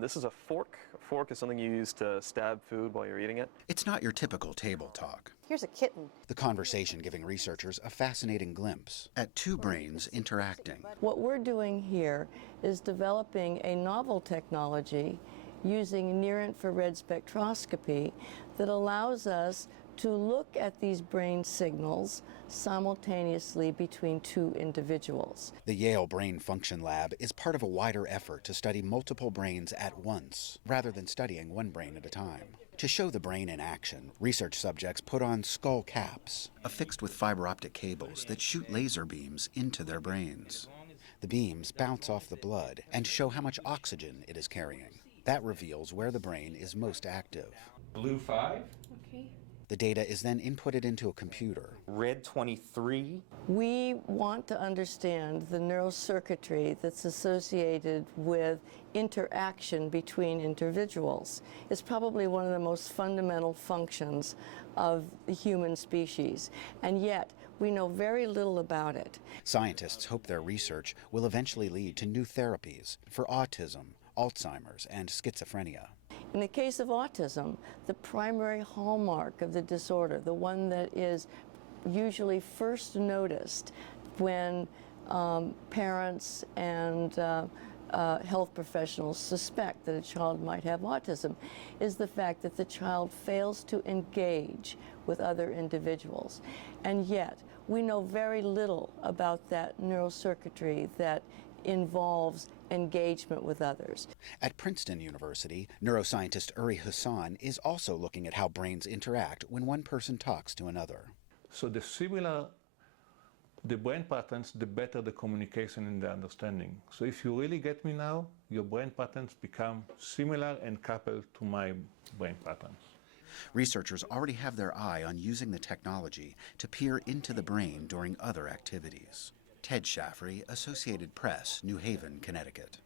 This is a fork. A fork is something you use to stab food while you're eating it. It's not your typical table talk. Here's a kitten. The conversation giving researchers a fascinating glimpse at two brains interacting. What we're doing here is developing a novel technology using near-infrared spectroscopy that allows us to look at these brain signals simultaneously between two individuals. The Yale Brain Function Lab is part of a wider effort to study multiple brains at once, rather than studying one brain at a time. To show the brain in action, research subjects put on skull caps, affixed with fiber optic cables that shoot laser beams into their brains. The beams bounce off the blood and show how much oxygen it is carrying. That reveals where the brain is most active. Blue 5. Okay. The data is then inputted into a computer. Red 23. We want to understand the neurocircuitry that's associated with interaction between individuals. It's probably one of the most fundamental functions of the human species, and yet we know very little about it. Scientists hope their research will eventually lead to new therapies for autism, Alzheimer's, and schizophrenia. In the case of autism, the primary hallmark of the disorder, the one that is usually first noticed when parents and health professionals suspect that a child might have autism, is the fact that the child fails to engage with other individuals. And yet, we know very little about that neurocircuitry that involves engagement with others. At Princeton University, neuroscientist Uri Hassan is also looking at how brains interact when one person talks to another. So the similar the brain patterns, the better the communication and the understanding. So if you really get me now, your brain patterns become similar and coupled to my brain patterns. Researchers already have their eye on using the technology to peer into the brain during other activities. Ted Shaffrey, Associated Press, New Haven, Connecticut.